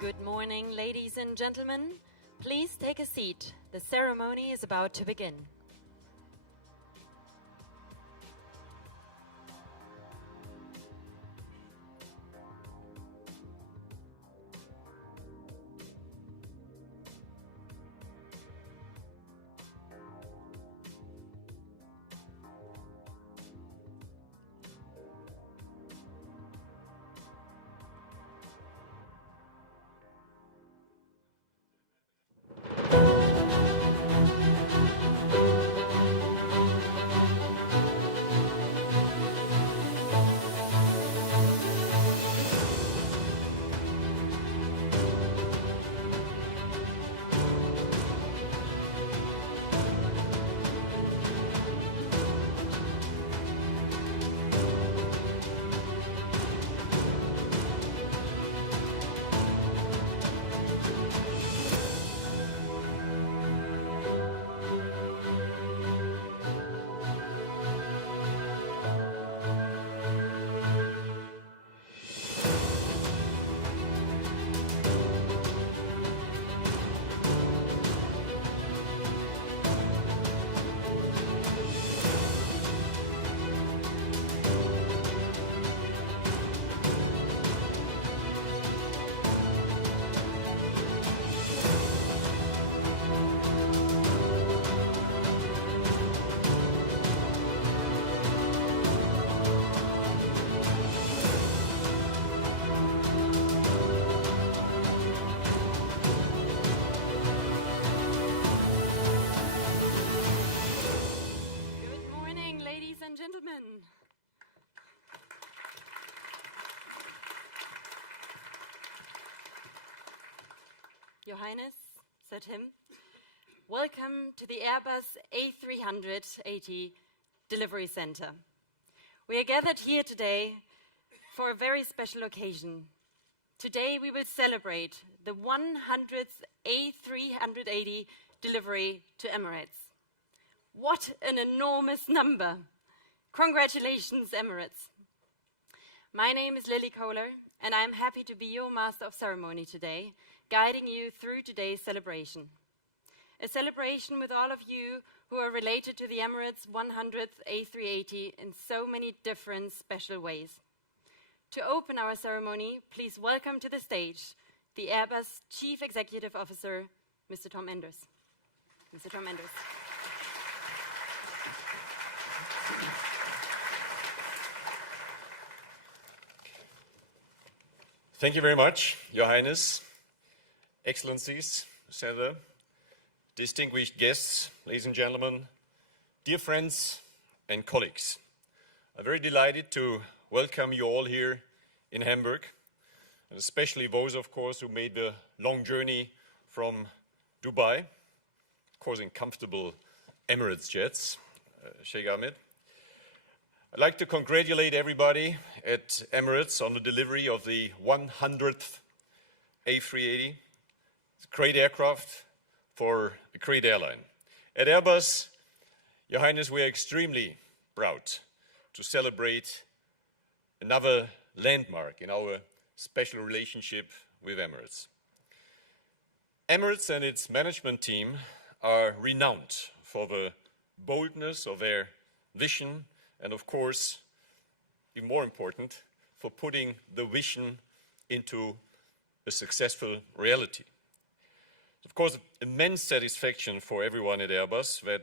Good morning, ladies and gentlemen. Please take a seat. The ceremony is about to begin. Your Highness, said him, welcome to the Airbus A380 Delivery Center. We are gathered here today for a very special occasion. Today we will celebrate the 100th A380 delivery to Emirates. What an enormous number! Congratulations, Emirates. My name is Lily Kohler, and I am happy to be your Master of Ceremony today, guiding you through today's celebration. A celebration with all of you who are related to the Emirates 100th A380 in so many different special ways. To open our ceremony, please welcome to the stage the Airbus Chief Executive Officer, Mr. Tom Enders. Mr. Tom Enders. Thank you very much, Your Highness, Excellencies, Senator, distinguished guests, ladies and gentlemen, dear friends and colleagues. I'm very delighted to welcome you all here in Hamburg, and especially those, of course, who made the long journey from Dubai, of course, in comfortable Emirates jets, Sheikh Ahmed. I'd like to congratulate everybody at Emirates on the delivery of the 100th A380. It's a great aircraft for a great airline. At Airbus, Your Highness, we are extremely proud to celebrate another landmark in our special relationship with Emirates. Emirates and its management team are renowned for the boldness of their vision and, of course, even more important, for putting the vision into a successful reality. Of course, immense satisfaction for everyone at Airbus that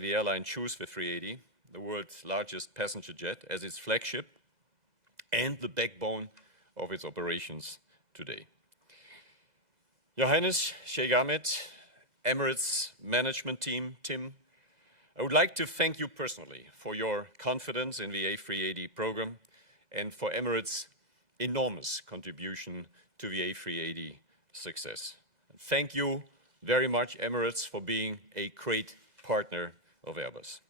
the airline chose the 380, the world's largest passenger jet, as its flagship and the backbone of its operations today. Your Highness, Sheikh Ahmed, Emirates management team, Tim, I would like to thank you personally for your confidence in the A380 program and for Emirates' enormous contribution to the A380 success. Thank you very much, Emirates, for being a great partner of Airbus.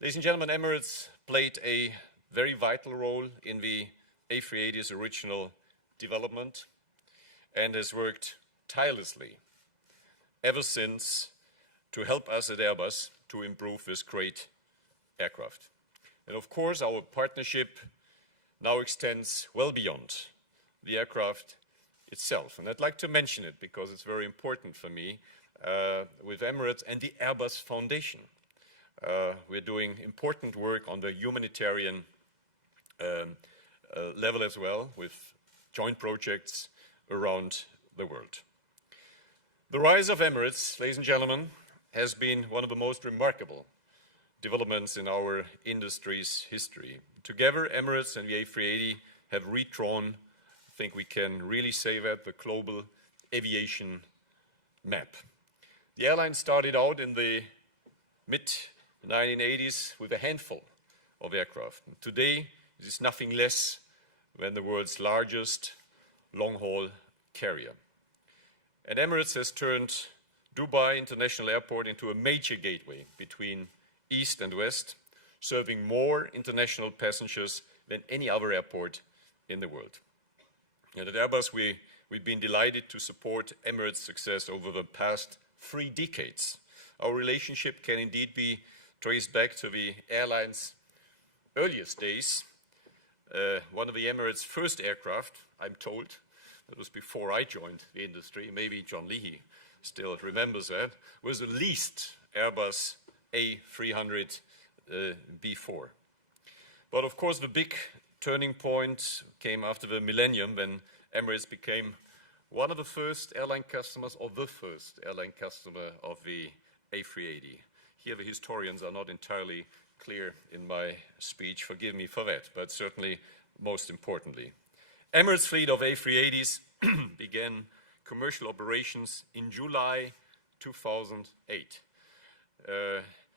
Ladies and gentlemen, Emirates played a very vital role in the A380's original development and has worked tirelessly ever since to help us at Airbus to improve this great aircraft. And of course, our partnership now extends well beyond the aircraft itself. And I'd like to mention it because it's very important for me with Emirates and the Airbus Foundation. We're doing important work on the humanitarian level as well, with joint projects around the world. The rise of Emirates, ladies and gentlemen, has been one of the most remarkable developments in our industry's history. Together, Emirates and the A380 have redrawn, I think we can really say that, the global aviation map. The airline started out in the mid-1980s with a handful of aircraft. And today, it is nothing less than the world's largest long-haul carrier. And Emirates has turned Dubai International Airport into a major gateway between East and West, serving more international passengers than any other airport in the world. And at Airbus, we've been delighted to support Emirates' success over the past 3 decades. Our relationship can indeed be traced back to the airline's earliest days. One of the Emirates' first aircraft, I'm told, that was before I joined the industry, maybe John Leahy still remembers that, was the leased Airbus A380 B4. But of course the big turning point came after the millennium, when Emirates became one of the first airline customers, or the first airline customer of the A380. Here the historians are not entirely clear in my speech, forgive me for that, but certainly most importantly. Emirates' fleet of A380s began commercial operations in July 2008.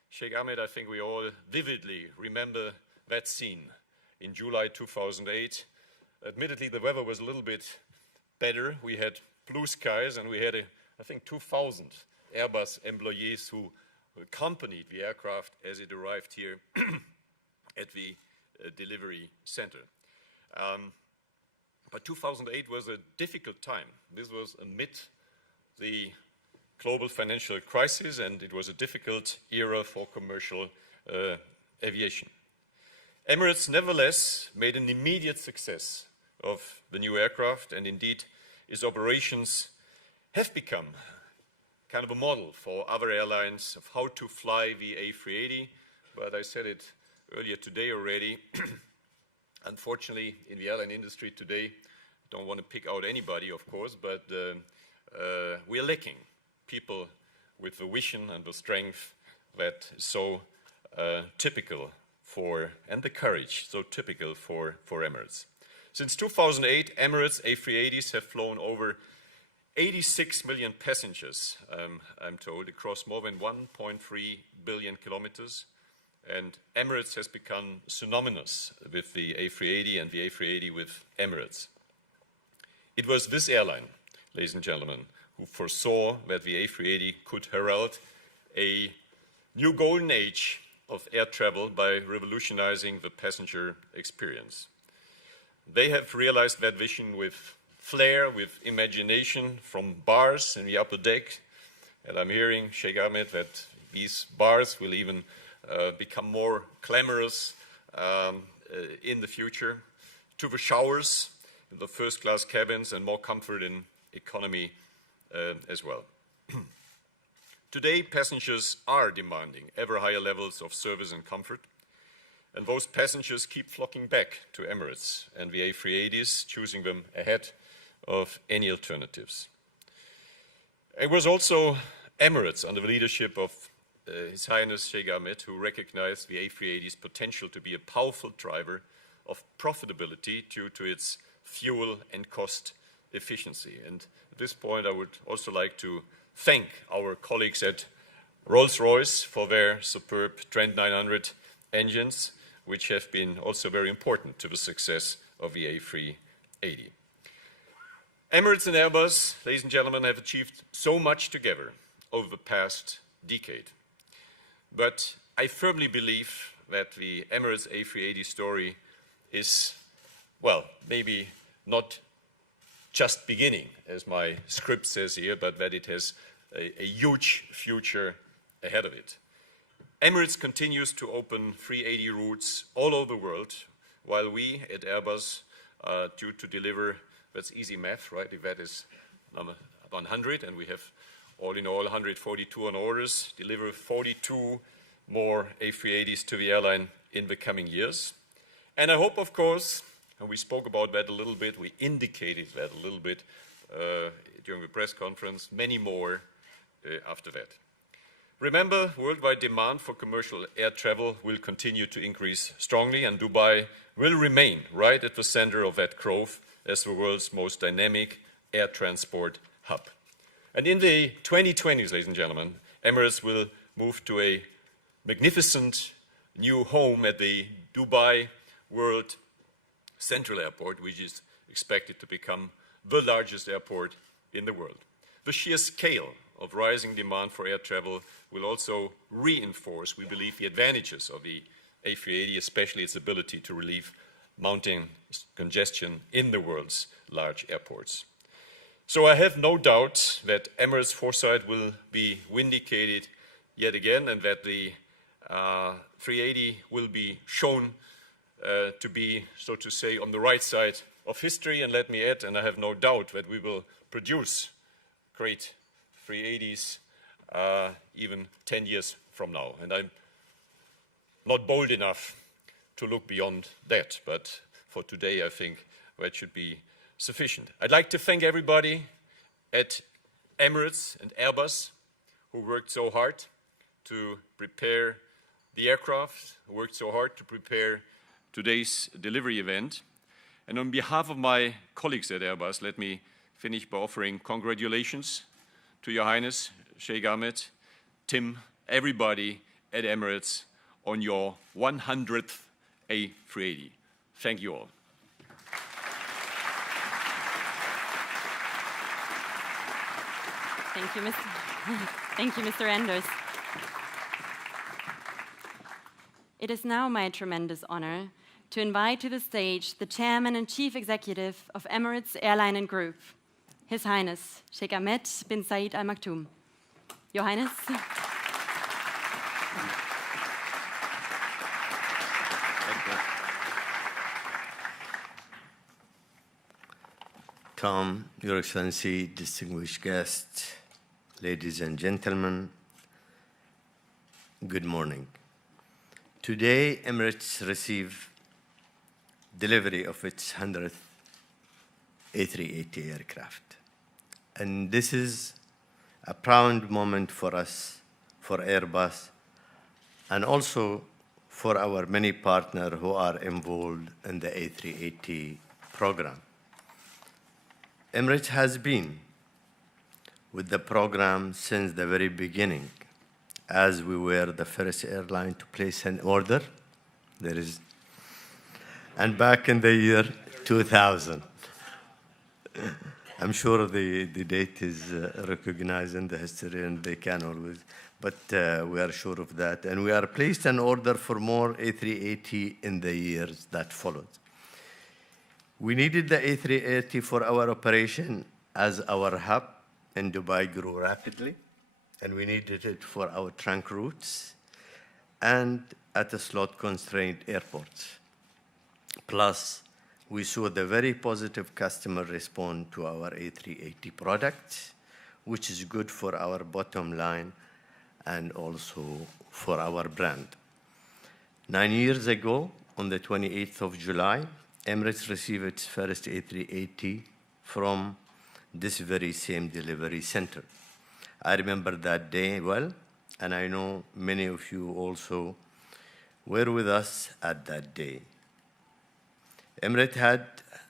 Sheikh Ahmed, I think we all vividly remember that scene in July 2008. Admittedly, the weather was a little bit better. We had blue skies, and we had, I think, 2,000 Airbus employees who accompanied the aircraft as it arrived here at the delivery center. But 2008 was a difficult time. This was amid the global financial crisis, and it was a difficult era for commercial aviation. Emirates nevertheless made an immediate success of the new aircraft, and indeed its operations have become kind of a model for other airlines of how to fly the A380. But I said it earlier today already, unfortunately in the airline industry today, don't want to pick out anybody of course, but we are lacking people with the vision and the strength that is so typical for, and the courage so typical for Emirates. Since 2008, Emirates A380s have flown over 86 million passengers, I'm told, across more than 1.3 billion kilometers. And Emirates has become synonymous with the A380 and the A380 with Emirates. It was this airline, ladies and gentlemen, who foresaw that the A380 could herald a new golden age of air travel by revolutionizing the passenger experience. They have realized that vision with flair, with imagination, from bars in the upper deck. And I'm hearing, Sheikh Ahmed, that these bars will even become more glamorous in the future, to the showers, in the first-class cabins, and more comfort in economy as well. Today, passengers are demanding ever higher levels of service and comfort, and those passengers keep flocking back to Emirates and the A380s, choosing them ahead of any alternatives. It was also Emirates, under the leadership of His Highness Sheikh Ahmed, who recognized the A380's potential to be a powerful driver of profitability due to its fuel and cost efficiency. And at this point, I would also like to thank our colleagues at Rolls-Royce for their superb Trent 900 engines, which have been also very important to the success of the A380. Emirates and Airbus, ladies and gentlemen, have achieved so much together over the past decade. But I firmly believe that the Emirates A380 story is, well, maybe not just beginning, as my script says here, but that it has a huge future ahead of it. Emirates continues to open 380 routes all over the world, while we at Airbus are due to deliver That's easy math, right? If that is number 100, and we have all in all 142 on orders, deliver 42 more A380s to the airline in the coming years. And I hope, of course, and we spoke about that a little bit, we indicated that a little bit during the press conference, many more after that. Remember, worldwide demand for commercial air travel will continue to increase strongly, and Dubai will remain right at the center of that growth as the world's most dynamic air transport hub. And in the 2020s, ladies and gentlemen, Emirates will move to a magnificent new home at the Dubai World Central Airport, which is expected to become the largest airport in the world. The sheer scale of rising demand for air travel will also reinforce, we believe, the advantages of the A380, especially its ability to relieve mounting congestion in the world's large airports. So I have no doubt that Emirates' foresight will be vindicated yet again, and that the 380 will be shown to be, so to say, on the right side of history. And let me add, and I have no doubt that we will produce great 380s even 10 years from now. And I'm not bold enough to look beyond that, but for today I think that should be sufficient. I'd like to thank everybody at Emirates and Airbus who worked so hard to prepare the aircraft, who worked so hard to prepare today's delivery event. And on behalf of my colleagues at Airbus, let me finish by offering congratulations to Your Highness, Sheikh Ahmed, Tim, everybody at Emirates on your 100th A380. Thank you all. Thank you, Mr. Enders. It is now my tremendous honor to invite to the stage the Chairman and Chief Executive of Emirates Airline and Group, His Highness Sheikh Ahmed bin Zayed Al Maktoum. Your Highness. Tom, Your Excellency, distinguished guests, ladies and gentlemen, good morning. Today, Emirates received delivery of its 100th A380 aircraft. And this is a proud moment for us, for Airbus, and also for our many partners who are involved in the A380 program. Emirates has been with the program since the very beginning, as we were the first airline to place an order. And back in the year 2000. I'm sure the date is recognized in the history, and they can always, but we are sure of that. And we are placed an order for more A380 in the years that followed. We needed the A380 for our operation as our hub in Dubai grew rapidly, and we needed it for our trunk routes and at a slot-constrained airports. Plus, we saw the very positive customer response to our A380 product, which is good for our bottom line and also for our brand. 9 years ago, on the 28th of July, Emirates received its first A380 from this very same delivery center. I remember that day well, and I know many of you also were with us at that day. Emirates had,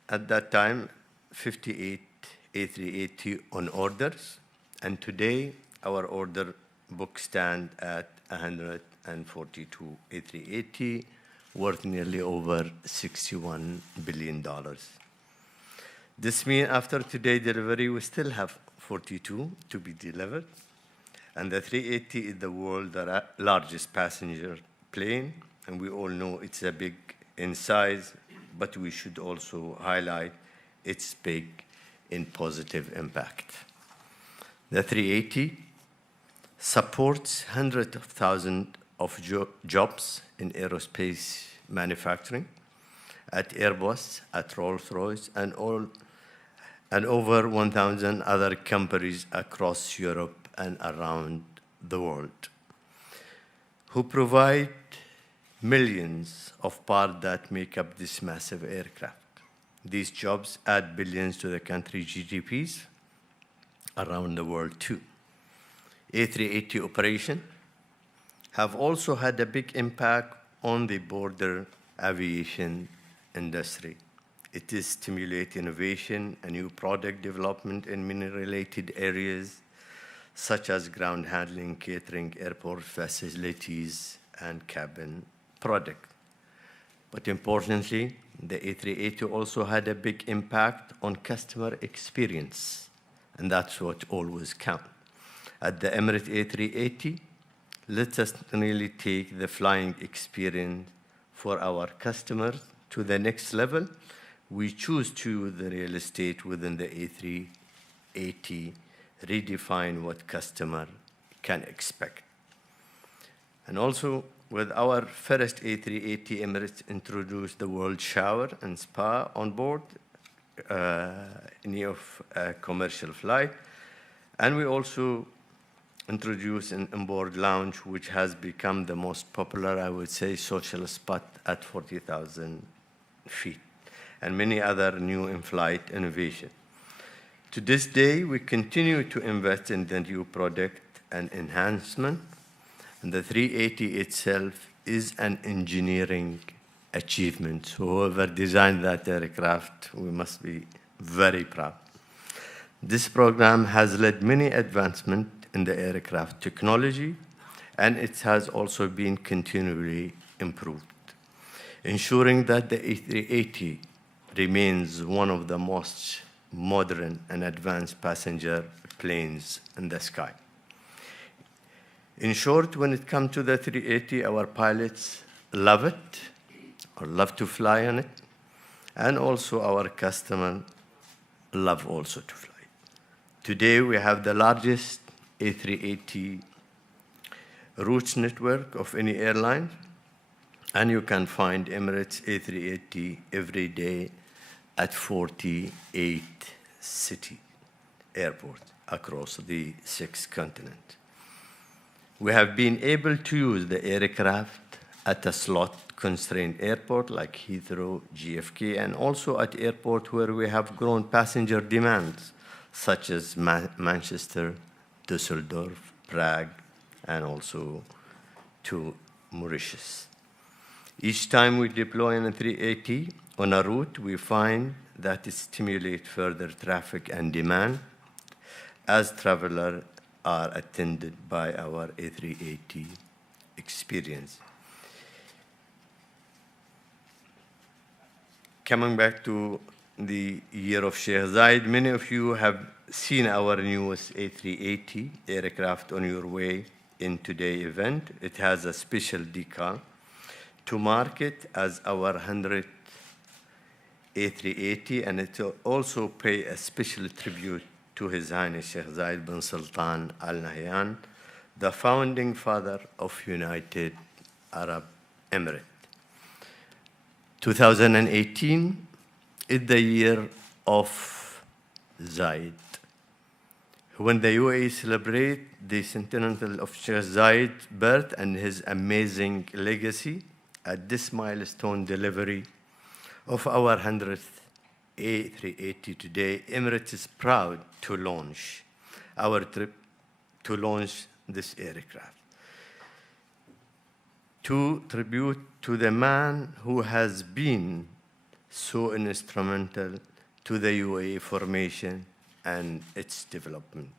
at that time, 58 A380 on orders, and today our order book stands at 142 A380, worth nearly over $61 billion. This means after today's delivery, we still have 42 to be delivered, and the 380 is the world's largest passenger plane, and we all know it's a big in size, but we should also highlight its big in positive impact. The 380 supports hundreds of thousands of jobs in aerospace manufacturing, at Airbus, at Rolls-Royce, and all and over 1,000 other companies across Europe and around the world, who provide millions of parts that make up this massive aircraft. These jobs add billions to the country's GDPs around the world too. A380 operation have also had a big impact on the border aviation industry. It is stimulate innovation and new product development in many related areas, such as ground handling, catering, airport facilities, and cabin product. But importantly, the A380 also had a big impact on customer experience, and that's what always counts. At the Emirates A380, let us really take the flying experience for our customers to the next level. We choose to use the real estate within the A380, redefine what customer can expect. And also, with our first A380, Emirates introduced the world shower and spa on board in a commercial flight. And we also introduced an onboard lounge, which has become the most popular, I would say, social spot at 40,000 feet, and many other new in-flight innovation. To this day, we continue to invest in the new product and enhancement, and the 380 itself is an engineering achievement. So whoever designed that aircraft, we must be very proud. This program has led many advancements in the aircraft technology, and it has also been continually improved, ensuring that the A380 remains one of the most modern and advanced passenger planes in the sky. In short, when it comes to the 380, our pilots love it, or love to fly on it, and also our customers love also to fly. Today, we have the largest A380 routes network of any airline, and you can find Emirates A380 every day at 48 city airports across the 6 continents. We have been able to use the aircraft at a slot-constrained airport like Heathrow, JFK, and also at airports where we have grown passenger demands, such as Manchester, Düsseldorf, Prague, and also to Mauritius. Each time we deploy an A380 on a route, we find that it stimulates further traffic and demand as travelers are attended by our A380 experience. Coming back to the year of Sheikh Zayed, many of you have seen our newest A380 aircraft on your way in today's event. It has a special decal to mark it as our 100th A380, and it will also pay a special tribute to His Highness Sheikh Zayed bin Sultan Al Nahyan, the founding father of United Arab Emirates. 2018 is the year of Zayed, when the UAE celebrate the centennial of Sheikh Zayed's birth and his amazing legacy. At this milestone delivery of our 100th A380 today, Emirates is proud to launch our trip to launch this aircraft, to tribute to the man who has been so instrumental to the UAE formation and its development.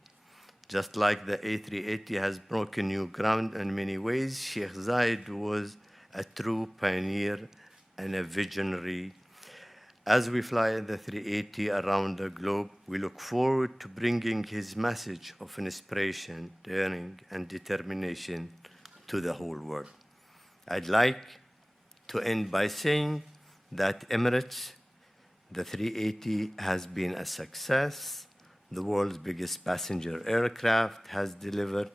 Just like the A380 has broken new ground in many ways, Sheikh Zayed was a true pioneer and a visionary. As we fly the 380 around the globe, we look forward to bringing his message of inspiration, daring, and determination to the whole world. I'd like to end by saying that Emirates, the 380 has been a success. The world's biggest passenger aircraft has delivered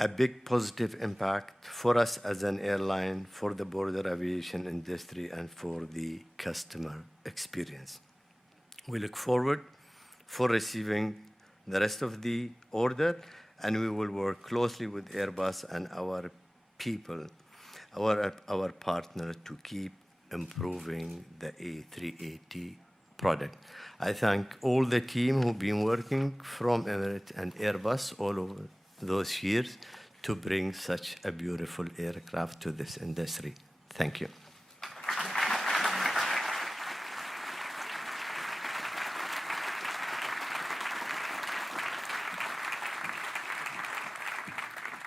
a big positive impact for us as an airline, for the border aviation industry, and for the customer experience. We look forward for receiving the rest of the order, and we will work closely with Airbus and our people, our partner, to keep improving the A380 product. I thank all the team who've been working from Emirates and Airbus all over those years to bring such a beautiful aircraft to this industry. Thank you.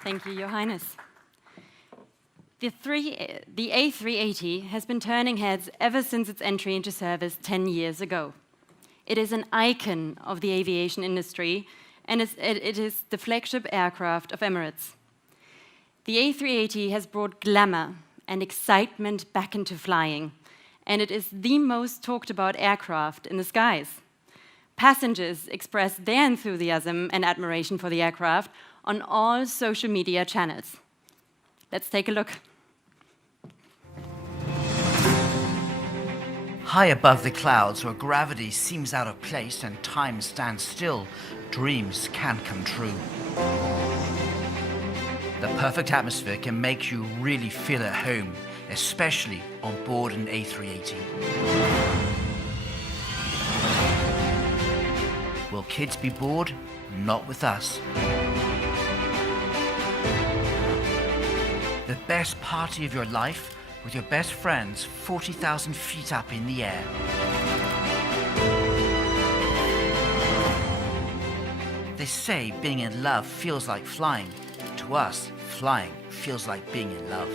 Thank you, Your Highness. The A380 has been turning heads ever since its entry into service 10 years ago. It is an icon of the aviation industry, and it is the flagship aircraft of Emirates. The A380 has brought glamour and excitement back into flying, and it is the most talked about aircraft in the skies. Passengers express their enthusiasm and admiration for the aircraft on all social media channels. Let's take a look. High above the clouds, where gravity seems out of place and time stands still, dreams can come true. The perfect atmosphere can make you really feel at home, especially on board an A380. Will kids be bored? Not with us. The best party of your life with your best friends 40,000 feet up in the air. They say being in love feels like flying. To us, flying feels like being in love.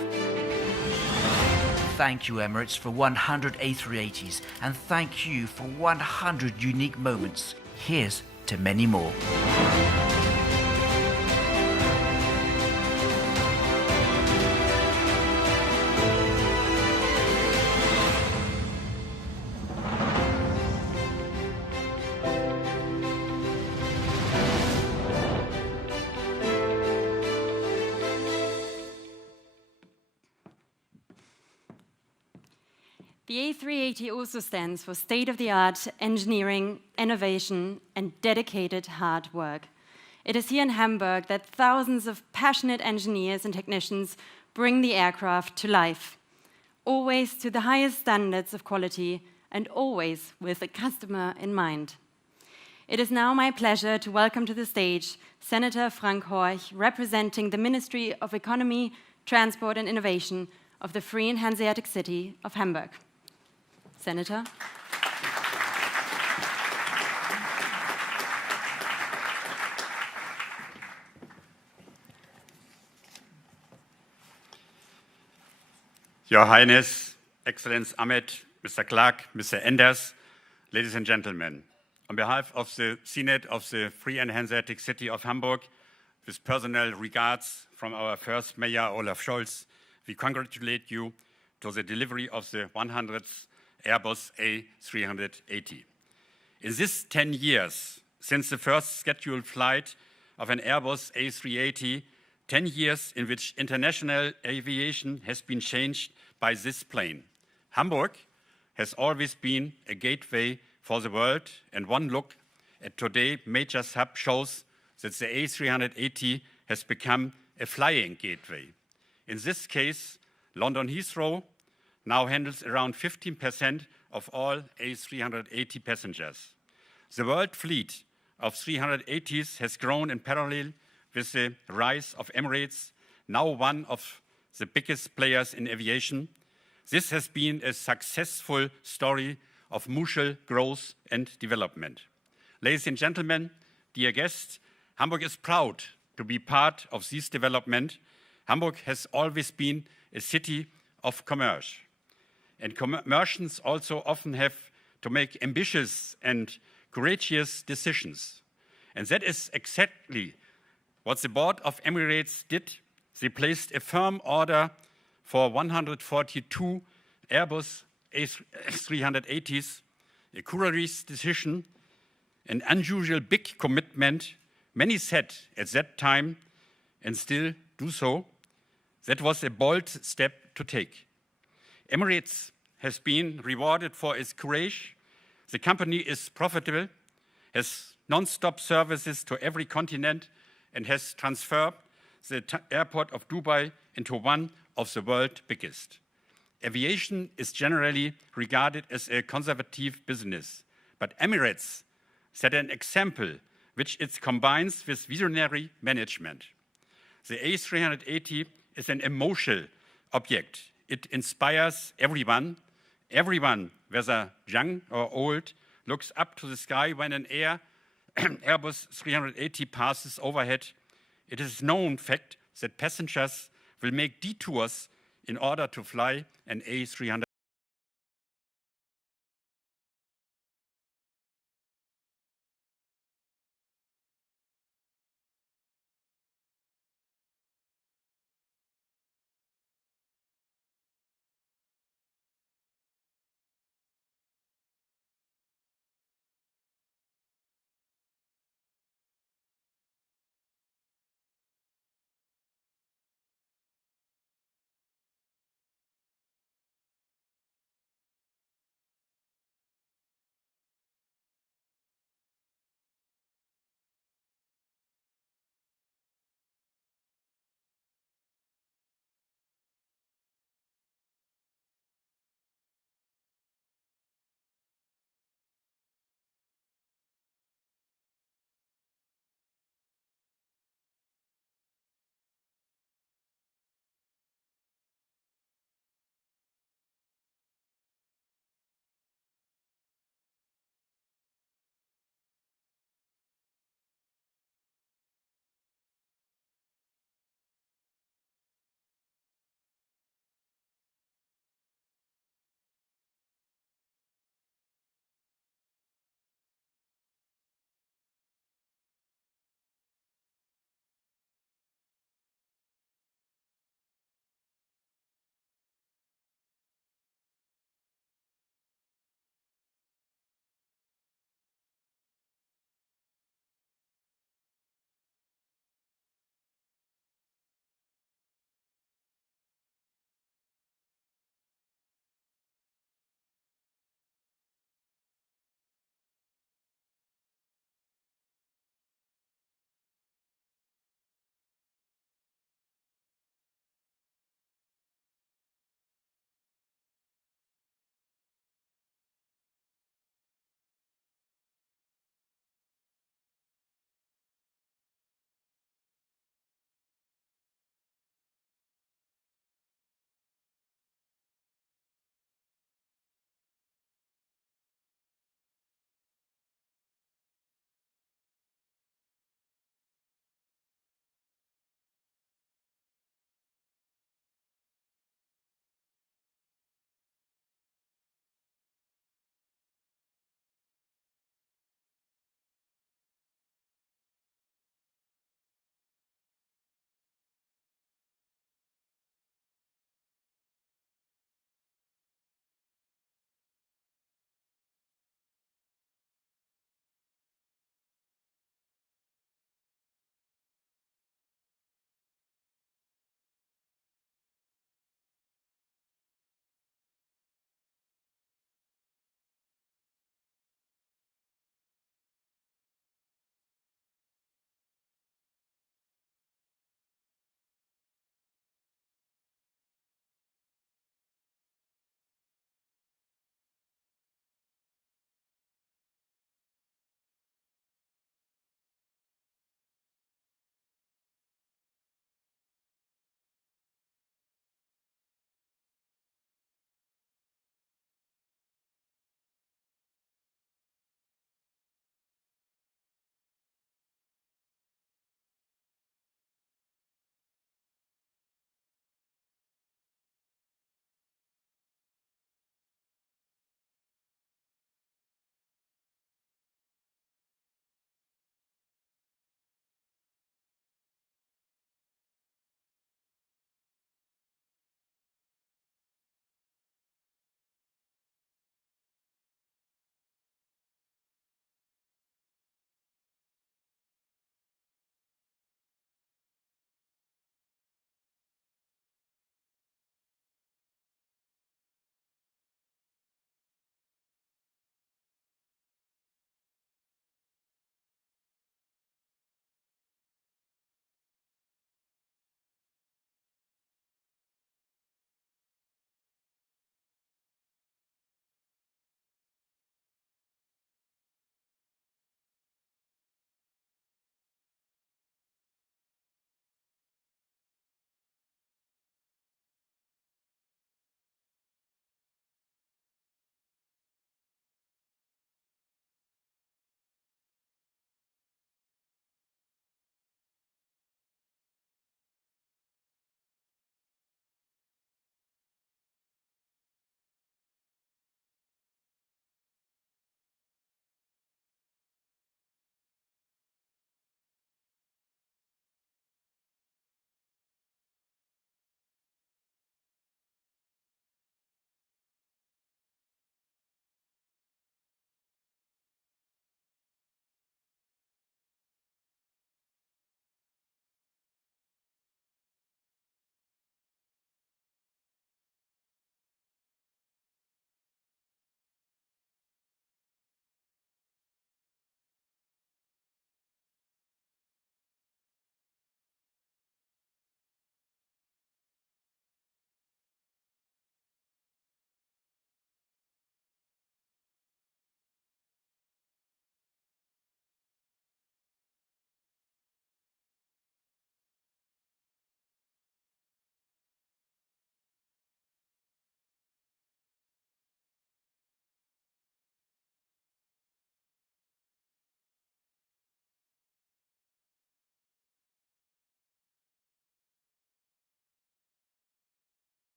Thank you, Emirates, for 100 A380s, and thank you for 100 unique moments. Here's to many more. The A380 also stands for state-of-the-art engineering, innovation, and dedicated hard work. It is here in Hamburg that thousands of passionate engineers and technicians bring the aircraft to life, always to the highest standards of quality and always with the customer in mind. It is now my pleasure to welcome to the stage Senator Frank Horch, representing the Ministry of Economy, Transport and Innovation of the Free and Hanseatic City of Hamburg. Senator. Your Highness, Excellence Ahmed, Mr. Clark, Mr. Enders, ladies and gentlemen, on behalf of the Senate of the Free and Hanseatic City of Hamburg, with personal regards from our first Mayor Olaf Scholz, we congratulate you to the delivery of the 100th Airbus A380. In this 10 years, since the first scheduled flight of an Airbus A380, 10 years in which international aviation has been changed by this plane. Hamburg has always been a gateway for the world, and one look at today's major hub shows that the A380 has become a flying gateway. In this case, London Heathrow now handles around 15% of all A380 passengers. The world fleet of 380s has grown in parallel with the rise of Emirates, now one of the biggest players in aviation. This has been a successful story of mutual growth and development. Ladies and gentlemen, dear guests, Hamburg is proud to be part of this development. Hamburg has always been a city of commerce. And merchants also often have to make ambitious and courageous decisions. And that is exactly what the board of Emirates did. They placed a firm order for 142 Airbus A380s, a courageous decision, an unusual big commitment. Many said at that time, and still do so, that was a bold step to take. Emirates has been rewarded for its courage, The company is profitable, has non-stop services to every continent, and has transferred the airport of Dubai into one of the world's biggest. Aviation is generally regarded as a conservative business, but Emirates set an example which it combines with visionary management. The A380 is an emotional object. It inspires everyone, whether young or old, looks up to the sky when an Airbus 380 passes overhead. It is a known fact that passengers will make detours in order to fly an A380.